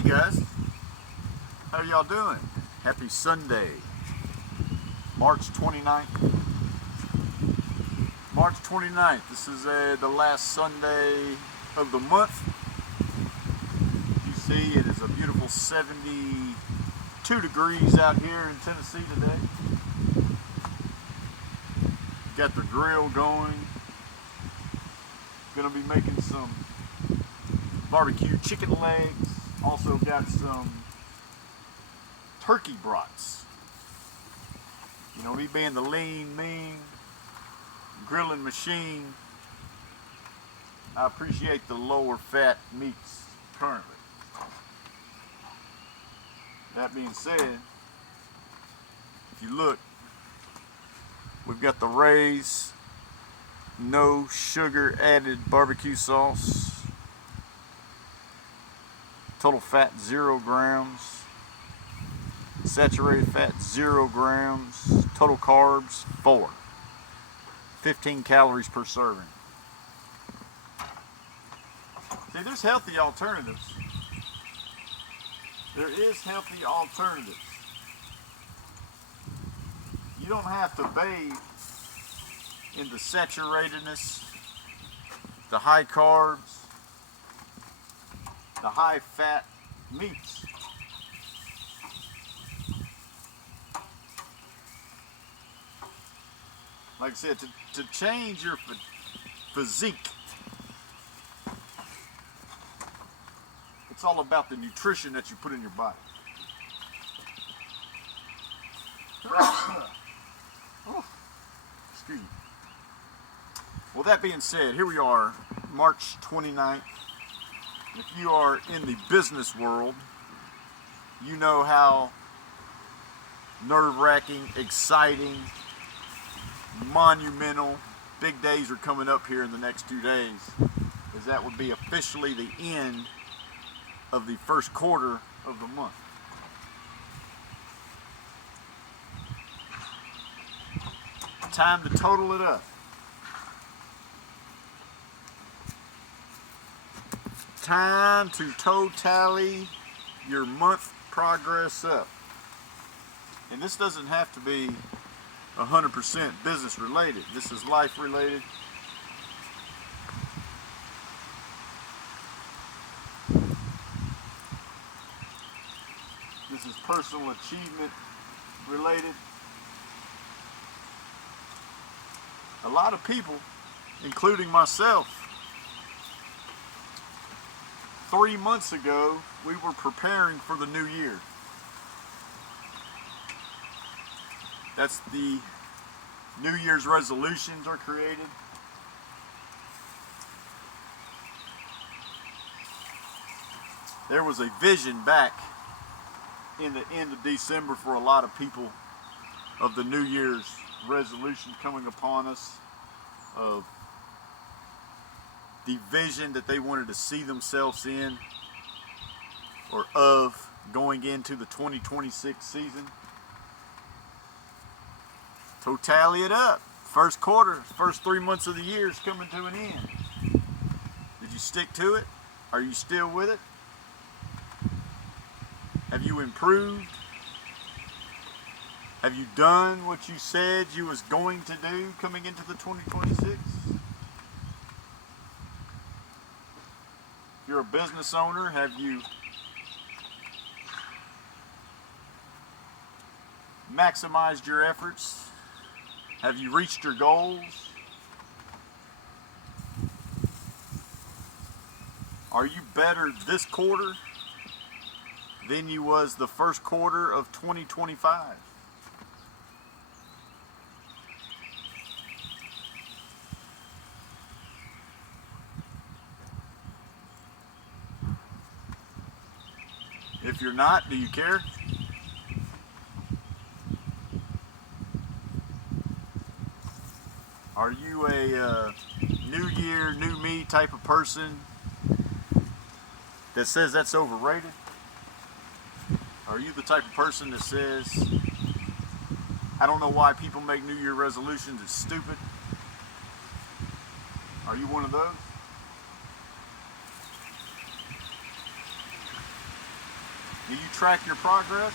Hey guys, how y'all doing? Happy Sunday, March 29th. March 29th, this is the last Sunday of the month. You see it is a beautiful 72 degrees out here in Tennessee today. Got the grill going. Gonna be making some barbecue chicken legs. Also got some turkey brats. You know, me being the lean, mean grilling machine, I appreciate the lower fat meats currently. That being said, if you look, we've got the Ray's no sugar added barbecue sauce. Total fat 0 grams. Saturated fat 0 grams. Total carbs 4. 15 calories per serving. See, there's healthy alternatives. There is healthy alternatives. You don't have to bathe in the saturatedness, the high carbs, the high fat meats. Like I said, to change your physique, it's all about the nutrition that you put in your body. Oh, excuse me. Well, that being said, here we are, March 29th. If you are in the business world, you know how nerve-wracking, exciting, monumental big days are coming up here in the next 2 days, as that would be officially the end of the first quarter of the month. Time to total it up. Time to tally your month progress up. And this doesn't have to be 100% business related. This is life related. This is personal achievement related. A lot of people, including myself, 3 months ago, we were preparing for the new year. That's the New Year's resolutions are created. There was a vision back in the end of December for a lot of people of the New Year's resolution coming upon us, of the vision that they wanted to see themselves in or of going into the 2026 season. Tally it up. First quarter, first 3 months of the year is coming to an end. Did you stick to it? Are you still with it? Have you improved? Have you done what you said you was going to do coming into the 2026? If you're a business owner, have you maximized your efforts? Have you reached your goals? Are you better this quarter than you was the first quarter of 2025? If you're not, do you care? Are you a new year, new me type of person that says that's overrated? Are you the type of person that says, I don't know why people make New Year resolutions, it's stupid? Are you one of those? Do you track your progress?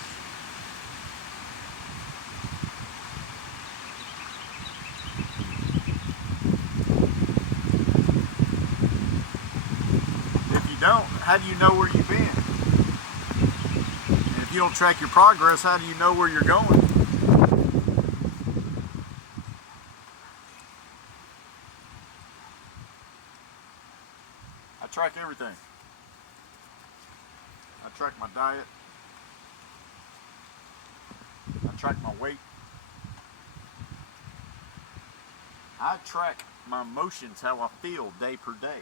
If you don't, how do you know where you've been? And if you don't track your progress, how do you know where you're going? I track everything. I track my diet. I track my weight. I track my emotions, how I feel day per day.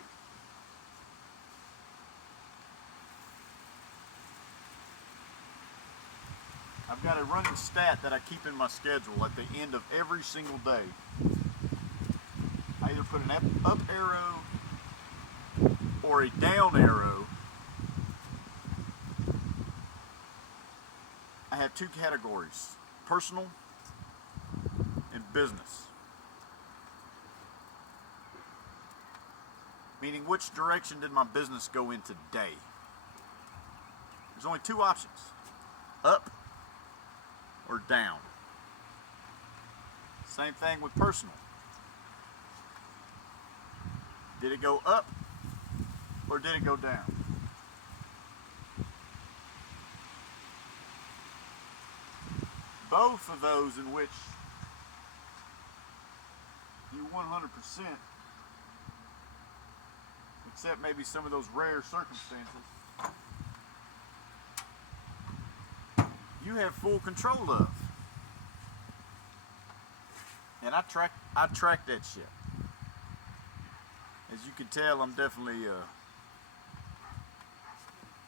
I've got a running stat that I keep in my schedule at the end of every single day. I either put an up arrow or a down arrow. I have two categories, personal and business. Meaning, which direction did my business go in today? There's only two options, up or down. Same thing with personal. Did it go up or did it go down? Both of those in which you 100%, except maybe some of those rare circumstances, you have full control of. And I track that shit. As you can tell, I'm definitely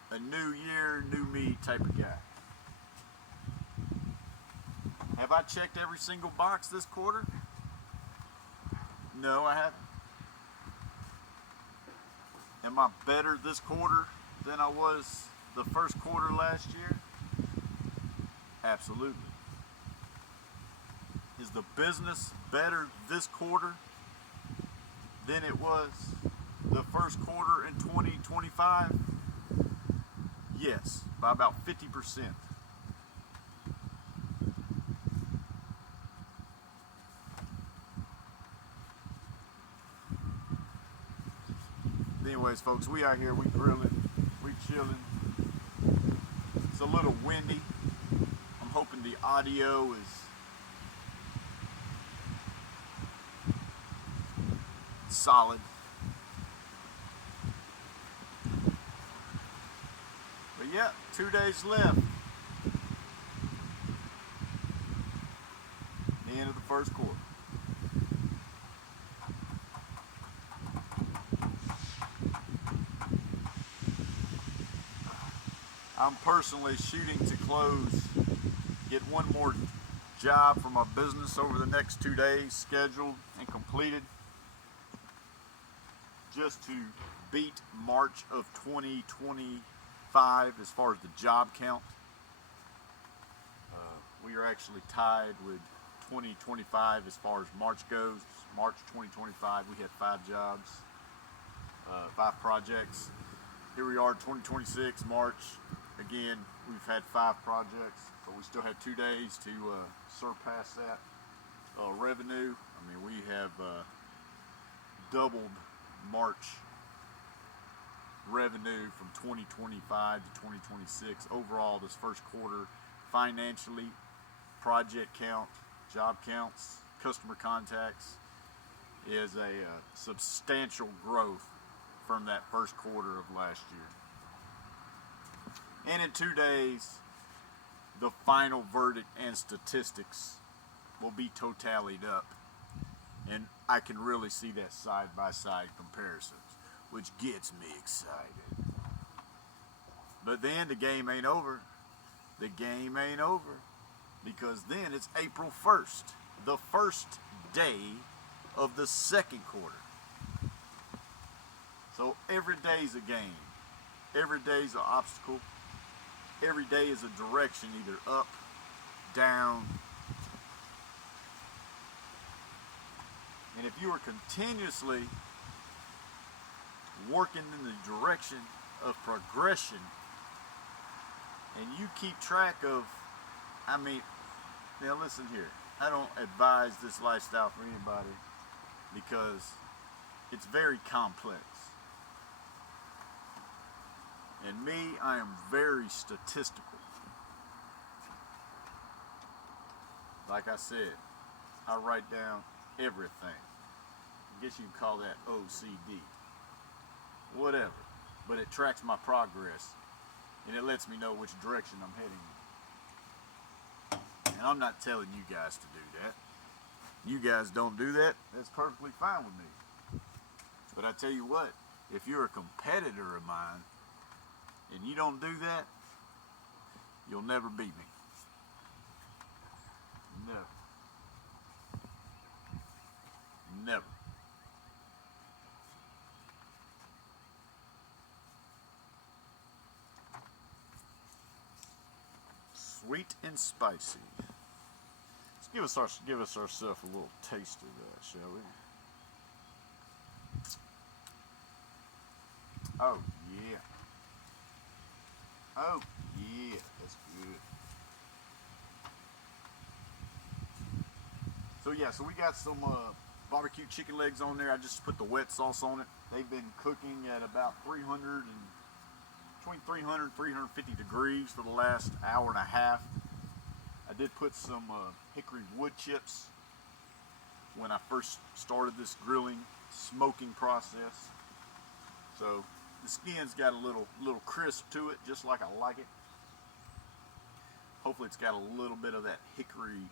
a new year, new me type of guy. Have I checked every single box this quarter? No, I haven't. Am I better this quarter than I was the first quarter last year? Absolutely. Is the business better this quarter than it was the first quarter in 2025? Yes, by about 50%. Anyways, folks, we out here, we grilling, we chilling. It's a little windy. I'm hoping the audio is solid. But yeah, 2 days left. The end of the first quarter. I'm personally shooting to close, get one more job for my business over the next 2 days, scheduled and completed, just to beat March of 2025 as far as the job count. We are actually tied with 2025 as far as March goes. March 2025, we had 5 jobs, 5 projects. Here we are, 2026, March. Again, we've had 5 projects, so we still have 2 days to surpass that revenue. I mean, we have doubled March revenue from 2025 to 2026. Overall, this first quarter, financially, project count, job counts, customer contacts, is a substantial growth from that first quarter of last year. And in 2 days, the final verdict and statistics will be totalied up. And I can really see that side-by-side comparisons, which gets me excited. But then the game ain't over. The game ain't over. Because then it's April 1st, the first day of the second quarter. So every day's a game. Every day's an obstacle. Every day is a direction, either up, down. And if you are continuously working in the direction of progression, and you keep track of, I mean, now listen here, I don't advise this lifestyle for anybody because it's very complex. And me, I am very statistical. Like I said, I write down everything. I guess you can call that OCD. Whatever. But it tracks my progress and it lets me know which direction I'm heading in. And I'm not telling you guys to do that. You guys don't do that, that's perfectly fine with me. But I tell you what, if you're a competitor of mine and you don't do that, you'll never beat me. Never. Never. Sweet and spicy. Let's give us ourselves a little taste of that, shall we? Oh yeah. Oh yeah, that's good. So yeah, so we got some barbecue chicken legs on there. I just put the wet sauce on it. They've been cooking at about between 300 and 350 degrees for the last hour and a half. I did put some hickory wood chips when I first started this grilling smoking process. So the skin's got a little crisp to it, just like I like it. Hopefully it's got a little bit of that hickory,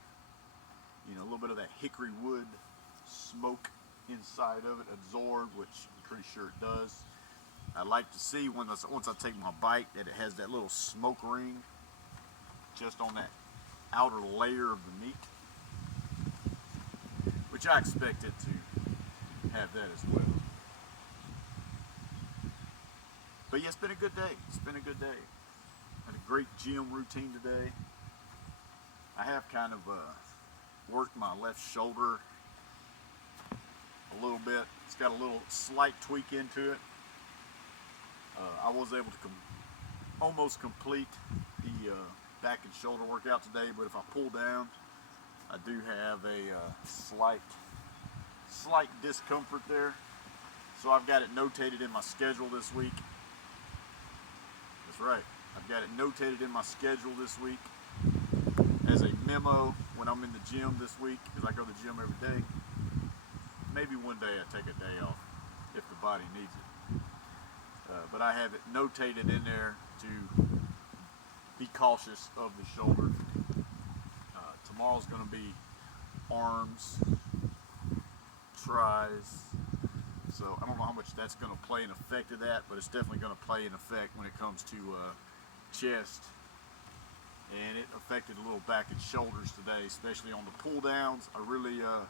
a little bit of that hickory wood smoke inside of it absorbed, which I'm pretty sure it does. I like to see once I take my bite that it has that little smoke ring just on that outer layer of the meat, which I expect it to have that as well. But yeah, it's been a good day. It's been a good day. Had a great gym routine today. I have kind of worked my left shoulder a little bit. It's got a little slight tweak into it. I was able to almost complete the back and shoulder workout today, but if I pull down, I do have a slight discomfort there. So I've got it notated in my schedule this week. That's right. I've got it notated in my schedule this week as a memo when I'm in the gym this week, because I go to the gym every day. Maybe one day I take a day off if the body needs it. But I have it notated in there to be cautious of the shoulder. Tomorrow's going to be arms, tries. So I don't know how much that's going to play an effect of that, but it's definitely going to play an effect when it comes to chest. And it affected a little back and shoulders today, especially on the pull downs. I really, I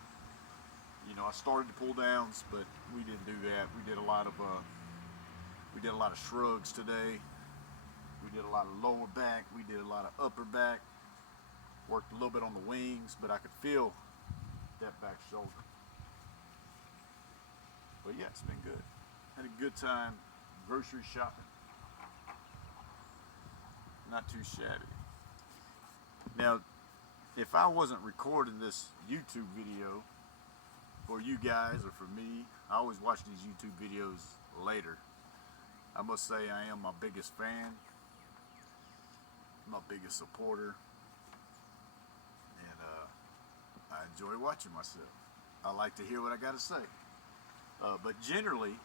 started the pull downs, but we didn't do that. We did a lot of shrugs today. We did a lot of lower back. We did a lot of upper back. Worked a little bit on the wings, but I could feel that back shoulder. But yeah, it's been good. Had a good time grocery shopping. Not too shabby. Now, if I wasn't recording this YouTube video for you guys or for me, I always watch these YouTube videos later. I must say I am my biggest fan, my biggest supporter, and I enjoy watching myself. I like to hear what I got to say. But generally,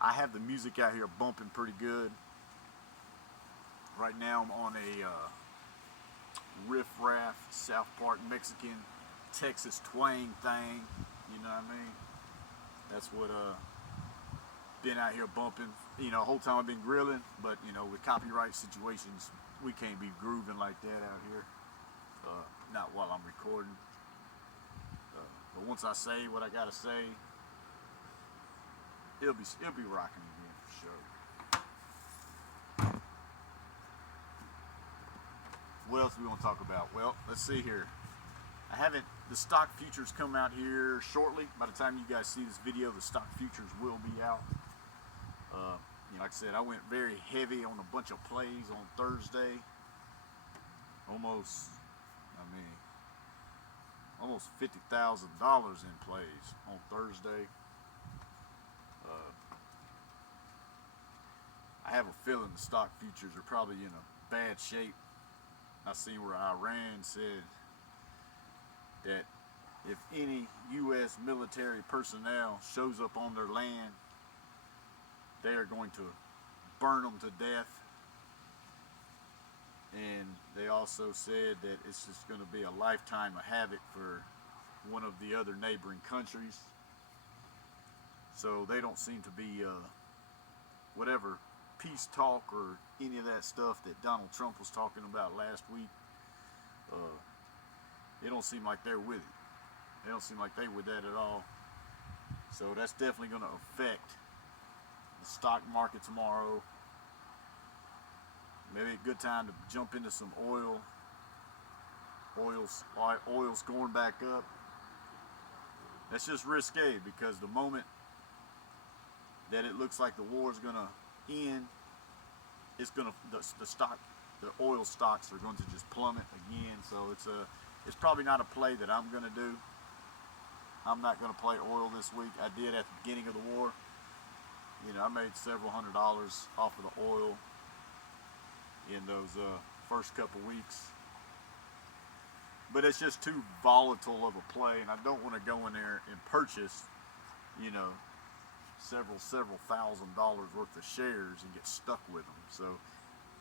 I have the music out here bumping pretty good. Right now I'm on a riff raff, South Park Mexican, Texas twang thing, you know what I mean? That's what been out here bumping, the whole time I've been grilling, but with copyright situations, we can't be grooving like that out here, not while I'm recording. But once I say what I gotta say, it'll be rocking again for sure. What else do we want to talk about? Well, let's see here. The stock futures come out here shortly. By the time you guys see this video, the stock futures will be out. like I said, I went very heavy on a bunch of plays on Thursday. Almost $50,000 in plays on Thursday. I have a feeling the stock futures are probably in a bad shape. I see where Iran said that if any U.S. military personnel shows up on their land, they are going to burn them to death. And they also said that it's just going to be a lifetime of havoc for one of the other neighboring countries. So they don't seem to be whatever peace talk or any of that stuff that Donald Trump was talking about last week. It don't seem like they're with it. They don't seem like they with that at all. So that's definitely going to affect the stock market tomorrow. Maybe a good time to jump into some oil. Oil's going back up. That's just risque, because the moment that it looks like the war is going to end, it's going to the oil stocks are going to just plummet again. So it's probably not a play that I'm going to do. I'm not going to play oil this week. I did at the beginning of the war. I made several $100s off of the oil in those first couple weeks. But it's just too volatile of a play, and I don't want to go in there and purchase, several $1,000s worth of shares and get stuck with them. So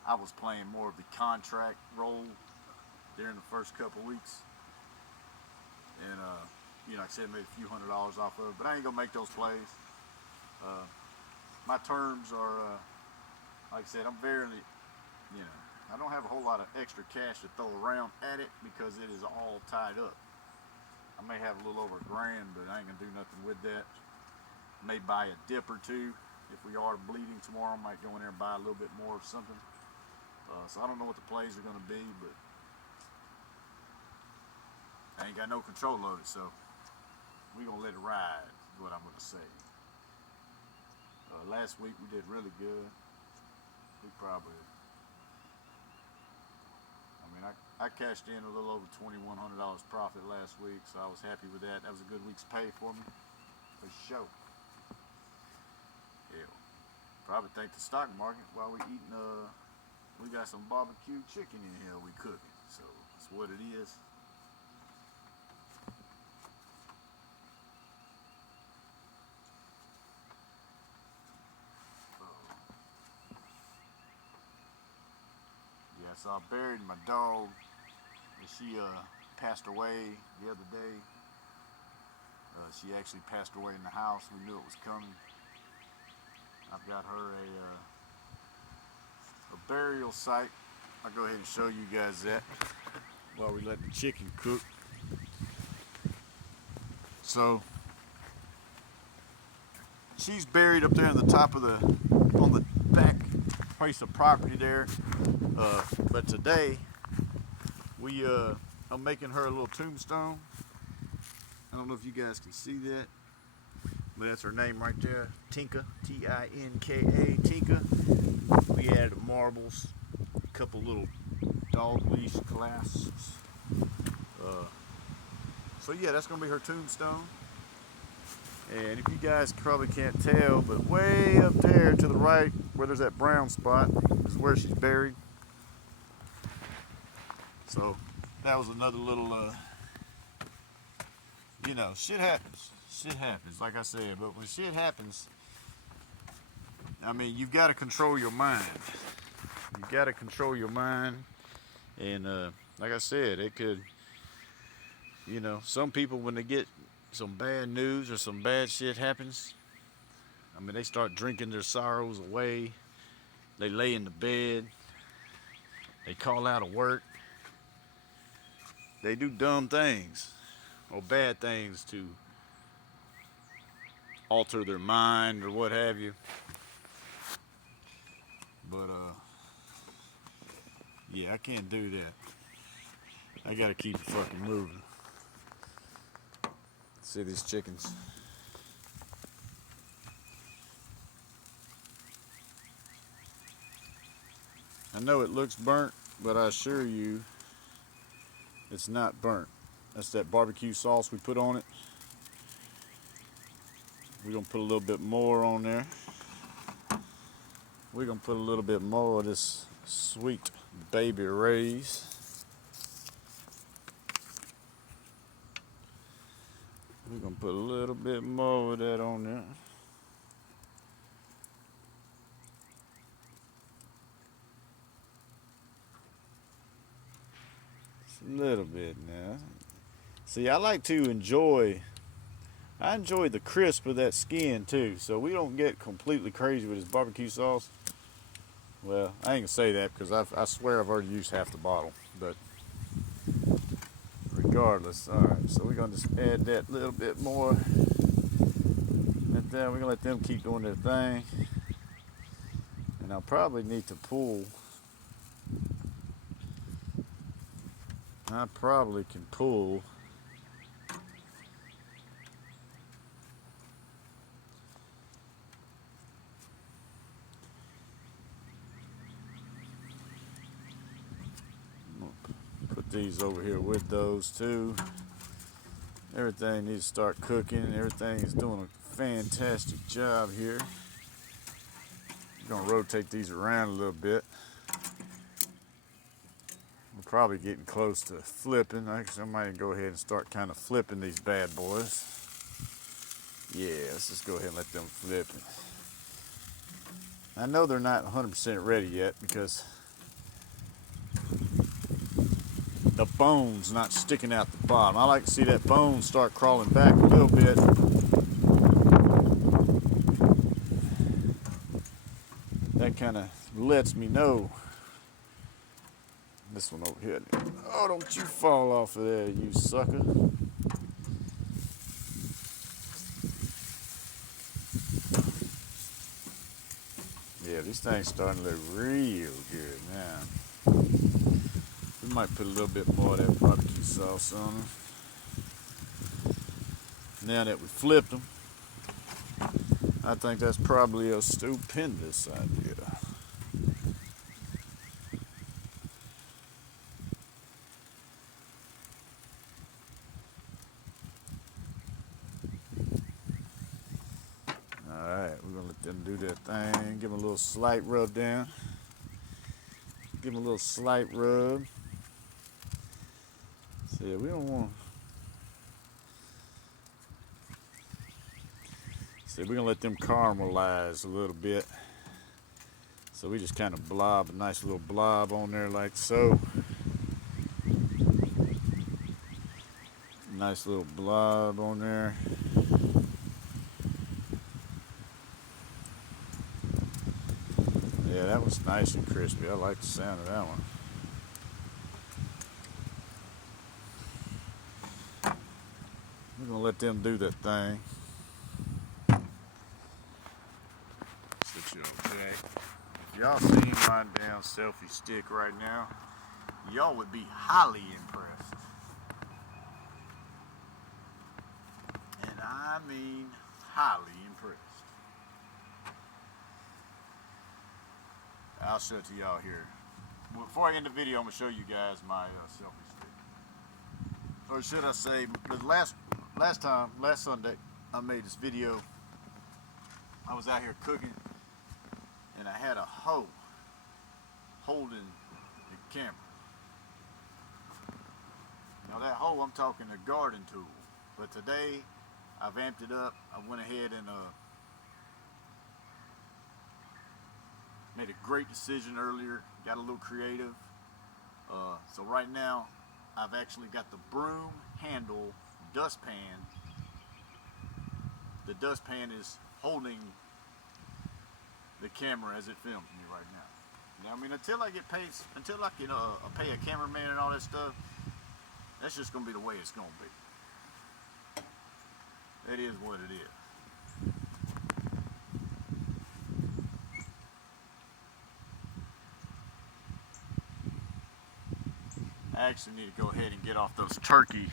I was playing more of the contract role during the first couple weeks, and like I said, made a few $100s off of it. But I ain't gonna make those plays. My terms are, like I said, I'm barely, I don't have a whole lot of extra cash to throw around at it because it is all tied up. I may have a little over $1,000, but I ain't gonna do nothing with that. May buy a dip or two. If we are bleeding tomorrow, I might go in there and buy a little bit more of something. So I don't know what the plays are going to be, but I ain't got no control of it, so we going to let it ride, is what I'm going to say. Last week we did really good. We probably, I cashed in a little over $2,100 profit last week, so I was happy with that. That was a good week's pay for me, for sure. Yeah, probably thank the stock market while we eating. We got some barbecue chicken in here we cooking, so that's what it is. Yeah, so I buried my dog. She passed away the other day. She actually passed away in the house. We knew it was coming. I've got her a burial site. I'll go ahead and show you guys that while we let the chicken cook. So she's buried up there on the top of on the back piece of property there. But today I'm making her a little tombstone. I don't know if you guys can see that, but that's her name right there, Tinka, T-I-N-K-A, Tinka. We added marbles, a couple little dog leash clasps. So yeah, that's gonna be her tombstone. And if you guys probably can't tell, but way up there to the right, where there's that brown spot, is where she's buried. So that was another little, shit happens. Shit happens, like I said. But when shit happens, you've got to control your mind. You've got to control your mind. And like I said, it could, some people, when they get some bad news or some bad shit happens, they start drinking their sorrows away. They lay in the bed. They call out of work. They do dumb things or bad things to alter their mind or what have you. But yeah, I can't do that. I gotta keep it fucking moving. See these chickens. I know it looks burnt, but I assure you it's not burnt. That's that barbecue sauce we put on it. We're gonna put a little bit more on there. We're gonna put a little bit more of this Sweet Baby Ray's. We're gonna put a little bit more of that on there. Just a little bit now. See, I like to enjoy the crisp of that skin too, so we don't get completely crazy with this barbecue sauce. Well, I ain't gonna say that because I swear I've already used half the bottle, but regardless. All right, so we're gonna just add that little bit more. We're gonna let them keep doing their thing, and I'll probably need to pull. I probably can pull. Put these over here with those too. Everything needs to start cooking. Everything is doing a fantastic job here. I'm gonna rotate these around a little bit. We're probably getting close to flipping. Actually, I might go ahead and start kind of flipping these bad boys. Yeah, let's just go ahead and let them flip. I know they're not 100% ready yet because the bone's not sticking out the bottom. I like to see that bone start crawling back a little bit. That kind of lets me know. This one over here. Oh, don't you fall off of there, you sucker. Yeah, these things starting to look real good now. We might put a little bit more of that barbecue sauce on them. Now that we flipped them, I think that's probably a stupendous idea. Alright, we're gonna let them do their thing. Give them a little slight rub down. Give them a little slight rub. See, we don't want. See, we're gonna let them caramelize a little bit. So we just kind of blob a nice little blob on there like so. Nice little blob on there. Yeah, that was nice and crispy. I like the sound of that one. We're gonna let them do that thing. Sit you on Jack. If y'all seen my damn selfie stick right now, y'all would be highly impressed. And I mean highly impressed. I'll show it to y'all here. Before I end the video, I'm gonna show you guys my selfie stick. Or should I say, last Sunday, I made this video. I was out here cooking, and I had a hoe holding the camera. Now that hoe, I'm talking a garden tool. But today, I've amped it up. I went ahead and made a great decision earlier, got a little creative. So right now, I've actually got the broom handle dustpan. The dustpan is holding the camera as it films me right now. Now, I mean, until I get paid, until I can pay a cameraman and all that stuff, that's just gonna be the way it's gonna be. It is what it is. I actually need to go ahead and get off those turkey.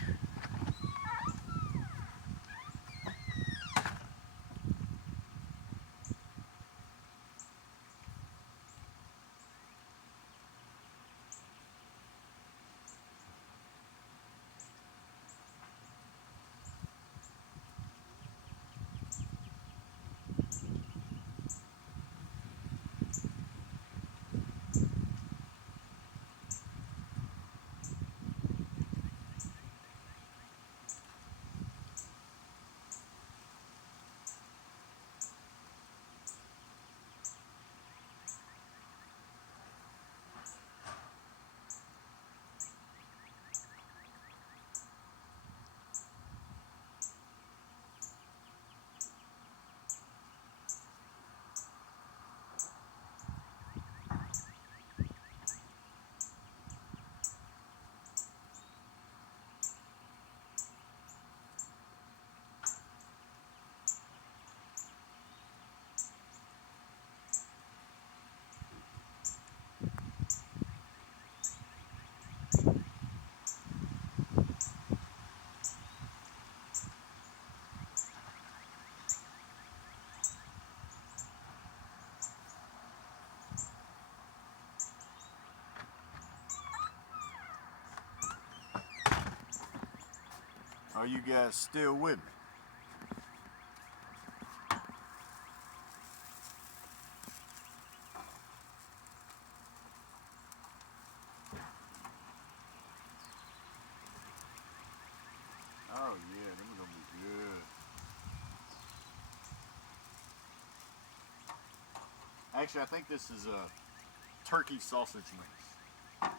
Are you guys still with me? Oh yeah, them are gonna be good. Actually, I think this is a turkey sausage wings.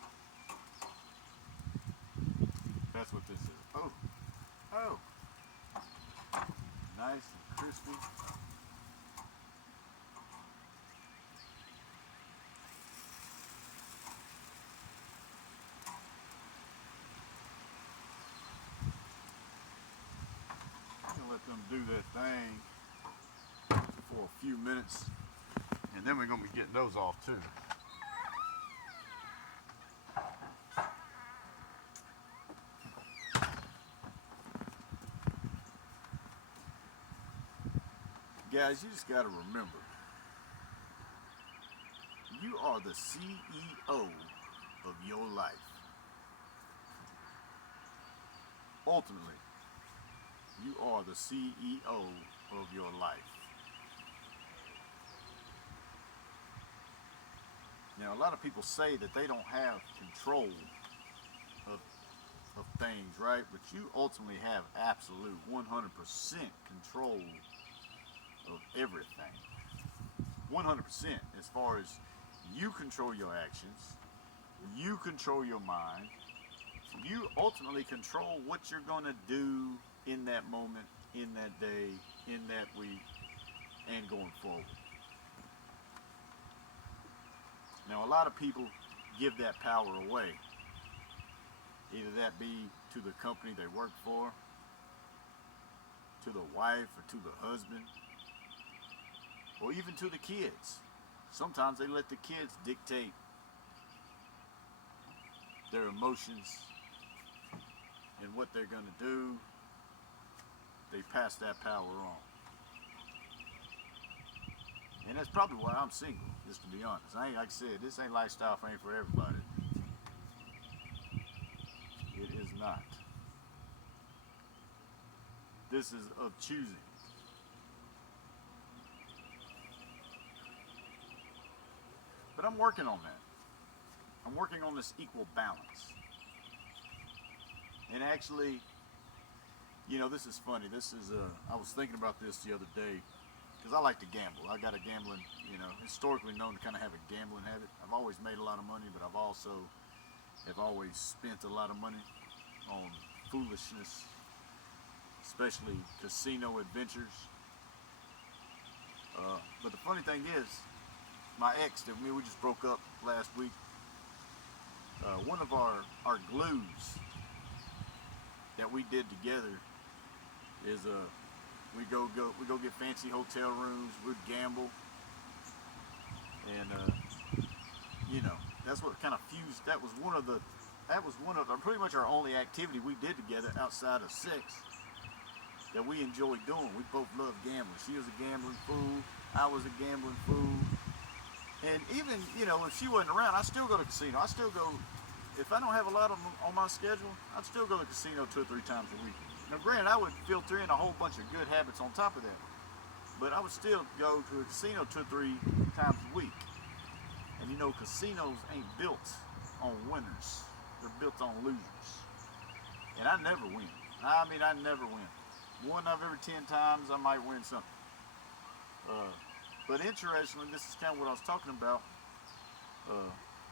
That's what this is. Oh, oh, nice and crispy. I'm gonna let them do their thing for a few minutes, and then we're gonna be getting those off too. Guys, you just gotta remember, you are the CEO of your life. Ultimately, you are the CEO of your life. Now, a lot of people say that they don't have control of, of things, right? But you ultimately have absolute 100% control of everything. 100% as far as you control your actions, you control your mind, you ultimately control what you're going to do in that moment, in that day, in that week, and going forward. Now, a lot of people give that power away. Either that be to the company they work for, to the wife or to the husband, or even to the kids. Sometimes they let the kids dictate their emotions and what they're going to do. They pass that power on. And that's probably why I'm single, just to be honest. Like I said, this ain't lifestyle ain't for everybody. It is not. This is of choosing. But I'm working on that. I'm working on this equal balance. And actually, you know, this is funny. I was thinking about this the other day because I like to gamble. I got a gambling, historically known to kind of have a gambling habit. I've always made a lot of money, but I've also have always spent a lot of money on foolishness, especially casino adventures. But the funny thing is, my ex, that we just broke up last week. One of our glues that we did together is we go get fancy hotel rooms, we'd gamble, and that's what kind of fused. That was one of pretty much our only activity we did together outside of sex that we enjoyed doing. We both loved gambling. She was a gambling fool, I was a gambling fool, and even if she wasn't around, I still go to the casino. I still go. If I don't have a lot on my schedule, I'd still go to the casino 2 or 3 times a week. Now, granted, I would filter in a whole bunch of good habits on top of that, but I would still go to a casino 2 or 3 times a week. And casinos ain't built on winners; they're built on losers. And I never win. I mean, I never win. One of every 10 times, I might win something. But interestingly, this is kind of what I was talking about.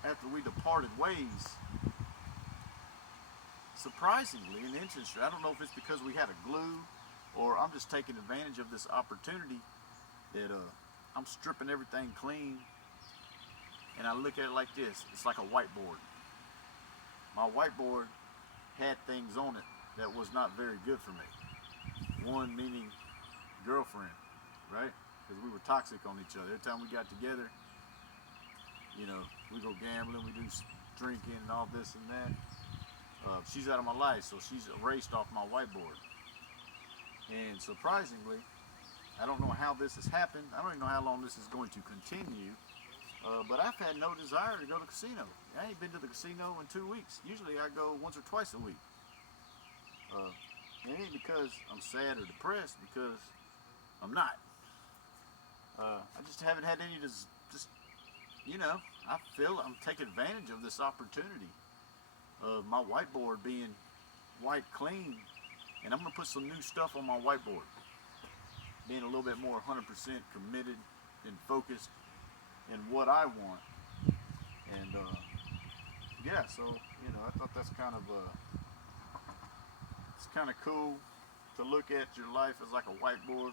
After we departed ways, surprisingly and interestingly, I don't know if it's because we had a glue or I'm just taking advantage of this opportunity that I'm stripping everything clean, and I look at it like this. It's like a whiteboard. My whiteboard had things on it that was not very good for me. One meaning girlfriend, right? Because we were toxic on each other. Every time we got together, we go gambling, we do drinking and all this and that. She's out of my life, so she's erased off my whiteboard. And surprisingly, I don't know how this has happened. I don't even know how long this is going to continue. But I've had no desire to go to the casino. I ain't been to the casino in 2 weeks. Usually I go once or twice a week. It ain't because I'm sad or depressed, because I'm not. I just haven't had any just you know, I feel I'm taking advantage of this opportunity of my whiteboard being white clean, and I'm gonna put some new stuff on my whiteboard, being a little bit more 100% committed and focused in what I want. And yeah, so you know, I thought that's kind of it's kind of cool to look at your life as like a whiteboard,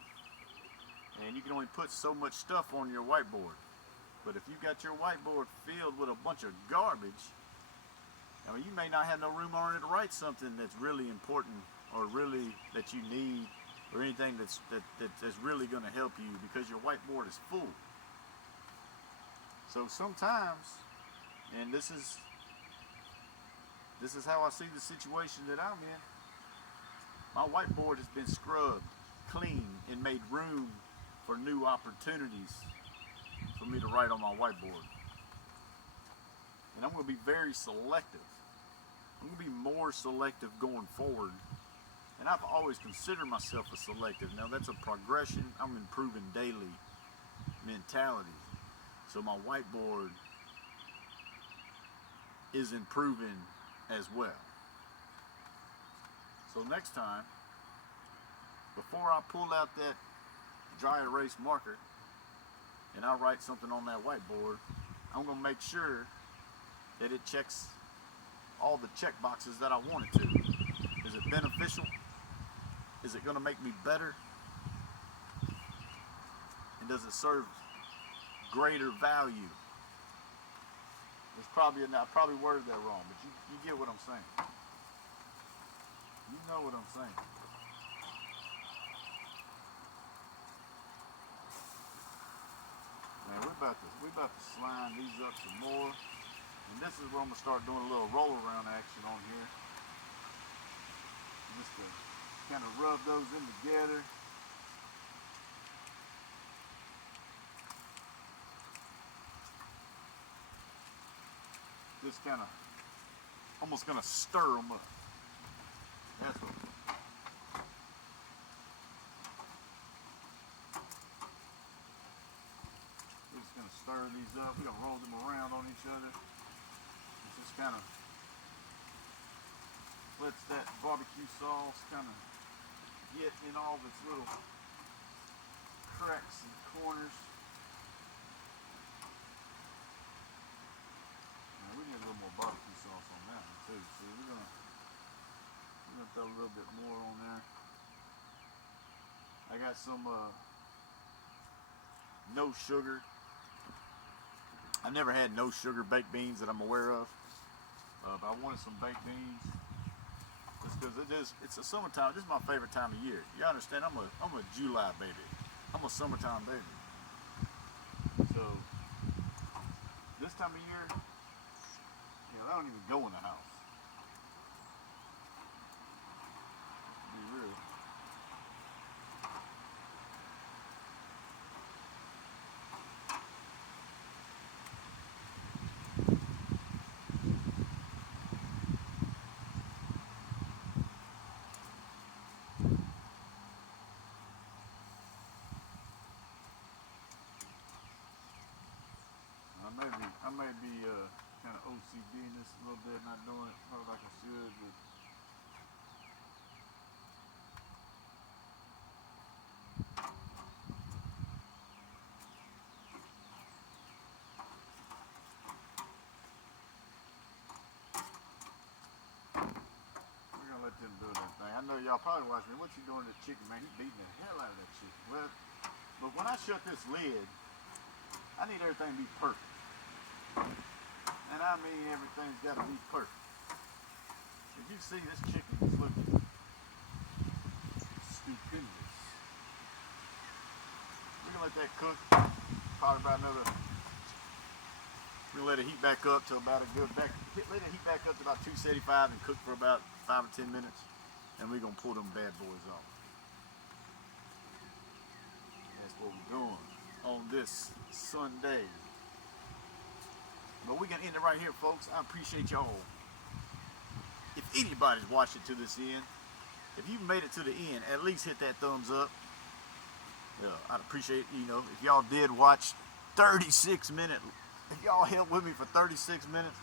and you can only put so much stuff on your whiteboard. But if you got your whiteboard filled with a bunch of garbage, I mean, you may not have no room on it to write something that's really important or really that you need, or anything that's really going to help you, because your whiteboard is full. So sometimes, and this is how I see the situation that I'm in. My whiteboard has been scrubbed clean and made room for new opportunities for me to write on my whiteboard. And I'm going to be very selective. I'm going to be more selective going forward. And I've always considered myself a selective. Now that's a progression. I'm improving daily mentality. So my whiteboard is improving as well. So next time, before I pull out that dry erase marker and I write something on that whiteboard, I'm going to make sure that it checks all the check boxes that I want it to. Is it beneficial? Is it going to make me better? And does it serve greater value? It's probably, I probably worded that wrong, but you get what I'm saying. You know what I'm saying. Man, we about to slime these up some more. And this is where I'm gonna start doing a little roll around action on here. Just to kind of rub those in together. Just kind of almost gonna stir them up. That's what. We're just gonna stir these up. We're gonna roll them around on each other. It just kind of lets that barbecue sauce kind of get in all of its little cracks and corners. Now we need a little more barbecue sauce on that one too. So we're gonna throw a little bit more on there. I got some no sugar. I never had no sugar baked beans that I'm aware of, but I wanted some baked beans just because it's a summertime. This is my favorite time of year. You understand? I'm a July baby. I'm a summertime baby. So this time of year, you know, I don't even go in the house. To be real. I may be kind of OCD in this a little bit, not doing it probably like I should, but we're gonna let them do that thing. I know y'all probably watching me. What you doing to the chicken, man? He beating the hell out of that chicken. Well, but when I shut this lid, I need everything to be perfect. And I mean everything's got to be perfect. As you see, this chicken is looking stupendous. We're gonna let that cook probably about another. We're gonna let it heat back up to about let it heat back up to about 275 and cook for about 5 or 10 minutes, and we're gonna pull them bad boys off. That's what we're doing on this Sunday. But we're gonna end it right here, folks. I appreciate y'all. If anybody's watching to this end, if you've made it to the end, at least hit that thumbs up. Yeah, I'd appreciate, if y'all did watch 36 minutes, if y'all held with me for 36 minutes,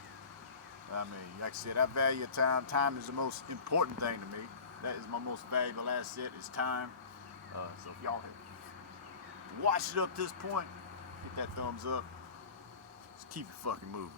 I mean, like I said, I value time. Time is the most important thing to me. That is my most valuable asset, is time. So if y'all have watched it up to this point, hit that thumbs up. Let's keep it fucking moving.